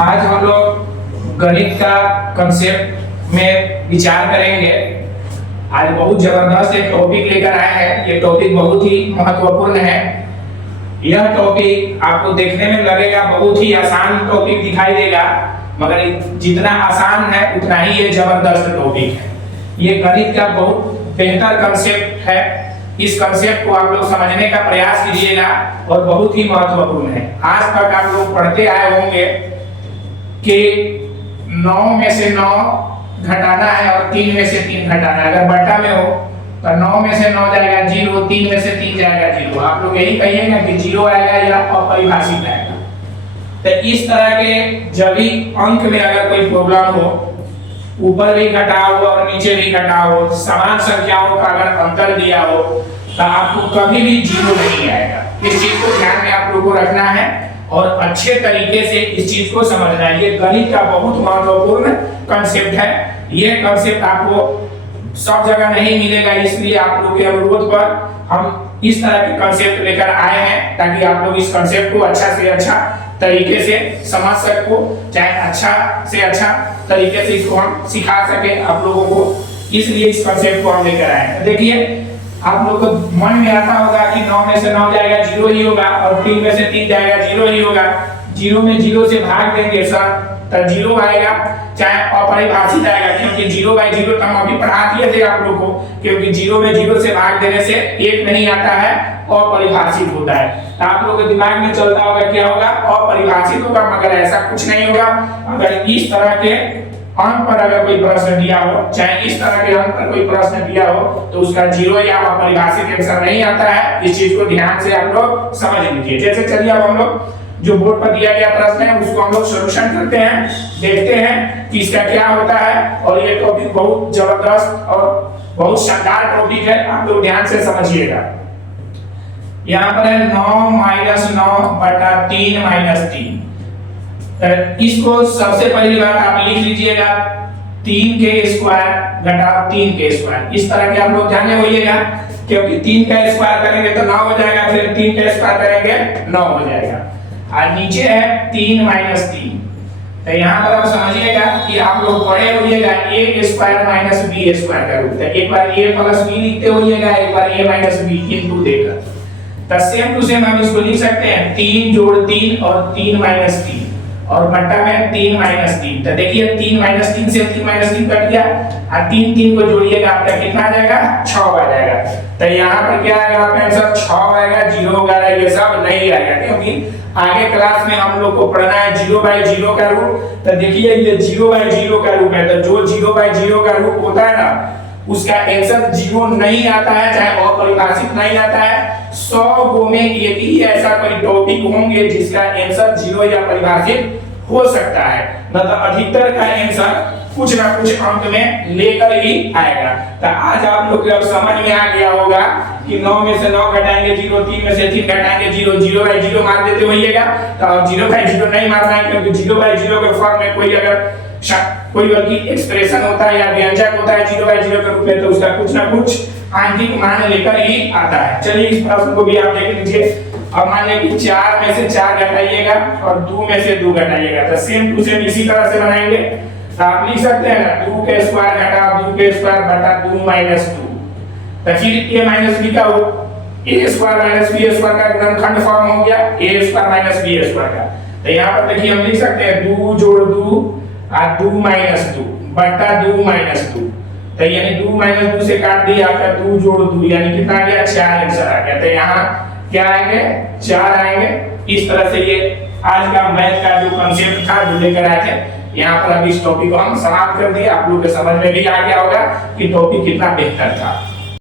आज हम लोग गणित का कंसेप्ट में विचार करेंगे। आज बहुत जबरदस्त एक टॉपिक लेकर आए हैं। ये टॉपिक बहुत ही महत्वपूर्ण है। यह टॉपिक आपको देखने में लगेगा बहुत ही आसान टॉपिक दिखाई देगा, मगर जितना आसान है उतना ही ये जबरदस्त टॉपिक है। ये गणित का बहुत बेहतर कंसेप्ट है। इस कंसेप्ट को आप लोग समझने का प्रयास कीजिएगा और बहुत ही महत्वपूर्ण है। आज तक आप लोग पढ़ते आए होंगे कि 9 में से 9 घटाना है और 3 में से 3 घटाना है। अगर बटा में हो तो 9 में से 9 जाएगा 0, 3 में से 3 जाएगा 0। आप लोग यही कहिएगा कि 0 आएगा या अपरिभाषित आएगा। तो इस तरह के जब भी अंक में अगर कोई प्रॉब्लम हो, ऊपर भी घटा हो और नीचे भी घटा हो, समान संख्याओं का अगर अंतर दिया हो, तो आपको कभी भी 0 नहीं आएगा। इस चीज को ध्यान में आप लोगों को रखना है और अच्छे तरीके से इस चीज को समझना है। ये गणित का बहुत महत्वपूर्ण कंसेप्ट है। ये कंसेप्ट आपको सब जगह नहीं मिलेगा, इसलिए आप लोग के अनुरोध पर हम इस तरह के कंसेप्ट लेकर आए हैं, ताकि आप लोग इस कंसेप्ट को अच्छा से अच्छा तरीके से समझ सको, चाहे अच्छा से अच्छा तरीके से इसको हम सिखा सके आप लोगों को। इसलिए इस कंसेप्ट को हम लेकर आए हैं। देखिए, आप लोग को मन में आता होगा कि 9 में से 9 जाएगा 0 ही होगा और 3 में से 3 जाएगा 0 ही होगा। 0 में 0 से भाग देंगे सर तो 0 आएगा, चाहे अपरिभाषित आएगा, क्योंकि 0/0 तो हम अभी पढ़ा दिए थे आप लोग को, क्योंकि 0 में 0 से भाग देने से 1 नहीं आता है, अपरिभाषित होता है। तो आप लोग के दिमाग में चलता होगा क्या होगा, अपरिभाषित होगा, मगर ऐसा कुछ नहीं होगा। अगर इस तरह के अंक पर अगर कोई प्रश्न दिया हो, चाहे इस तरह के अंक पर कोई प्रश्न दिया हो, तो उसका 0 या अपरिभाषित आंसर नहीं आता है। इस चीज को ध्यान से आप लोग समझ लीजिए। जैसे चलिए अब हम लोग जो बोर्ड पर दिया गया प्रश्न है उसको हम लोग सॉल्यूशन करते हैं, देखते हैं कि इसका क्या होता है। और ये टॉपिक बहुत जबरदस्त और बहुत शानदार टॉपिक है, आप लोग ध्यान से समझिएगा। यहाँ पर है 9 - 9 बटा 3 - 3। इसको सबसे पहली बात आप लिख लीजिएगा 3 के स्क्वायर घटा 3 के स्क्वायर। इस तरह के आप लोग जाने होइएगा, क्योंकि 3 का स्क्वायर करेंगे तो 9 हो जाएगा, फिर 3 का स्क्वायर करेंगे 9 हो जाएगा। और नीचे है 3 - 3। तो यहाँ पर आप समझिएगा कि आप लोग पढ़े होइएगा a square minus b square का रूप। एक बार a प्लस b लिखते होइएगा, एक बार a माइनस b इनटू देकर। तो सेम टू सेम हम इसको लिख सकते हैं 3 जोड़ 3 और 3 माइनस 3 और बट्टा में 3 माइनस 3। तो देखिए 3 माइनस 3 से 3 माइनस 3 कट गया और 3 को जोड़िएगा, आपका कितना आ जाएगा, 6 आ जाएगा। तो यहाँ पर क्या आएगा आपका आंसर, 6 आएगा, 0 वगैरह ये सब नहीं आएगा, क्योंकि आगे क्लास में हम लोग को पढ़ना है 0/0 का रूप। तो देखिए ये 0/0 का रूप है, तो जो 0/0 का रूप होता है ना, उसका आंसर 0 नहीं आता है, चाहे अपरिभाषित नहीं आता है। 100 गो में एक ही ऐसा कोई टॉपिक होंगे जिसका आंसर 0 या परिभाषित हो सकता है, मतलब अधिकतर का आंसर कुछ ना कुछ अंक में लेकर ही आएगा। तो आज आप लोग को समझ में आ गया होगा कि 9 में से 9 घटाएंगे 0, 3 में से 3 घटाएंगे 0, 0/0 मार देते होइएगा। तो अब 0/0 नहीं मारना है, क्योंकि 0/0 के फॉर्म में कोई अगर कोई बल्कि एक्सप्रेशन होता है या व्यंजक होता है 0/0 के रूप में, तो उसका कुछ ना कुछ आंशिक मान लेकर ही आता है। चलिए इस प्रश्न को भी आप देख लीजिए। अब मान लें कि 4 में से 4 घटाइएगा और 2 में से 2 घटाइएगा, तो सेम टू सेम इसी तरह से बनाएंगे। तो आप लिख सकते हैं ना 2 के स्क्वायर घटा 2 के स्क्वायर बटा 2 माइनस 2। तो फिर a माइनस b का हो a square minus b square का गुणनखंड फॉर्म हो गया a square minus b square का। तो यहाँ पर देखिए हम लिख सकते हैं 2 जोड़ 2 और 2 माइनस 2 बटा 2 माइनस 2। तो यानी 2 माइनस 2 से काट दिया आपका 2 जोड़ 2, यानी कितना आ गया, 4 आंसर आ गया। तो यहाँ क्या आएंगे, 4 आएंगे। इस तरह से ये आज का मैथ का जो कंसेप्ट था जो लेकर आए थे, यहाँ पर अभी इस टॉपिक को हम समाप्त कर दिए। आप लोग के समझ में भी आ गया होगा कि टॉपिक कितना बेहतर था।